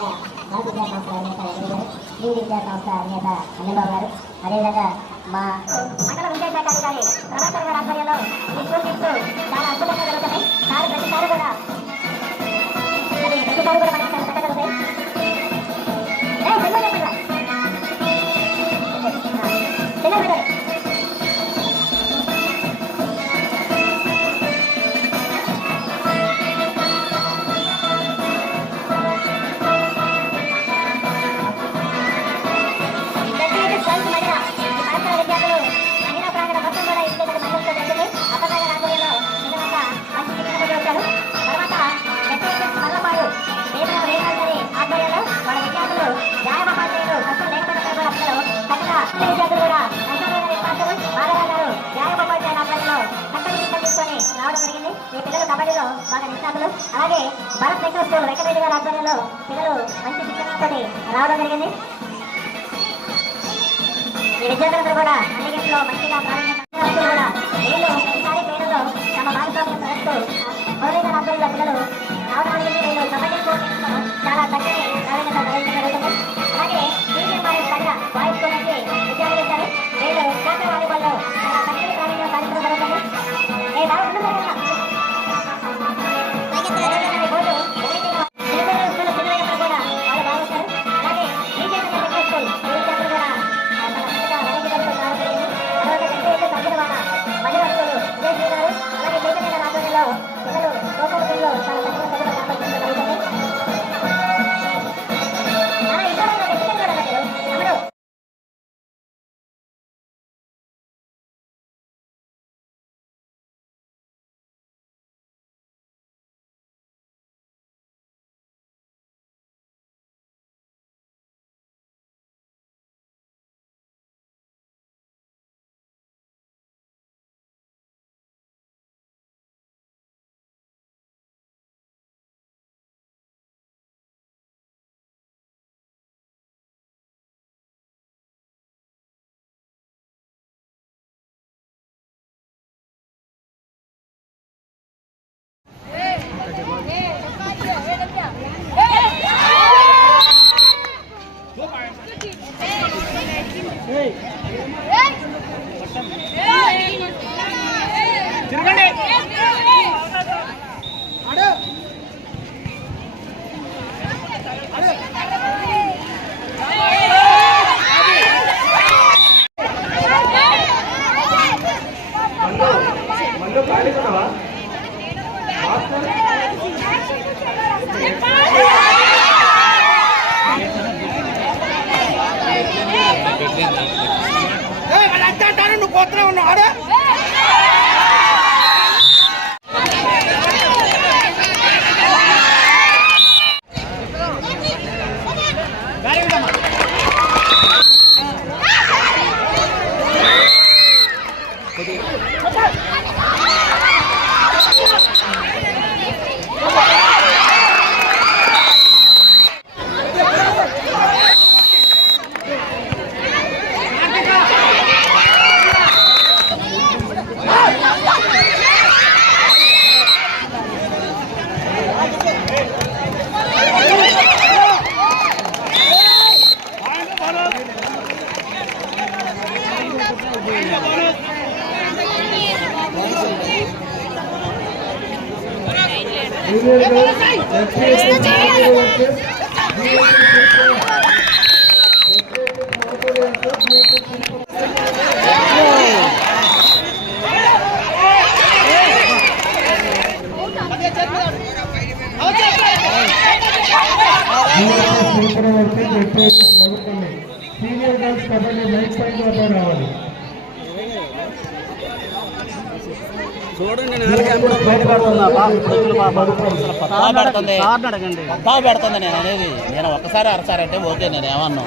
మా విద్యా సంస్థ అధినేత రవి గారు విద్యా సంస్థ అధినేత అన్నబాబు గారు అదేవిధంగా మా మండల విద్యాశాఖ అధికారి ప్రభాకర్ గారి ఆధ్వర్యంలో ఈ టూర్నమెంట్స్ చాలా అద్భుతంగా జరుగుతున్నాయి సార్ ప్రతిసారి కూడా ప్రతిసారి కూడా కబడ్డీలో బాగా నిష్ణాతులు అలాగే భారత్ టెక్నో స్కూల్ వెంకటరెడ్డి గారి ఆధ్వర్యంలో పిల్లలు మంచి శిక్షణతో రావడం జరిగింది. ఈ విద్యార్థులందరూ కూడా అన్ని గంటలో మంచిగా ప్రారంభించారు కూడా వీళ్ళు ప్రతిసారి క్రీడల్లో తమ భాగస్వామ్యం ప్రకటిస్తూ మొదలైన ఆధ్వర్యంలో పిల్లలు రావడం జరిగింది వీళ్ళు కబడ్డీ టోర్నమెంట్స్లో చాలా చక్కని ప్రావీణ్యత సీనియర్ గర్ల్స్ కబడ్డీ నైట్ పాయింట్ రావాలి చూడండి పెడుతుంది. నేను అనేది. నేను ఒక్కసారి అరసారంటే ఓకే నేను ఏమన్నా.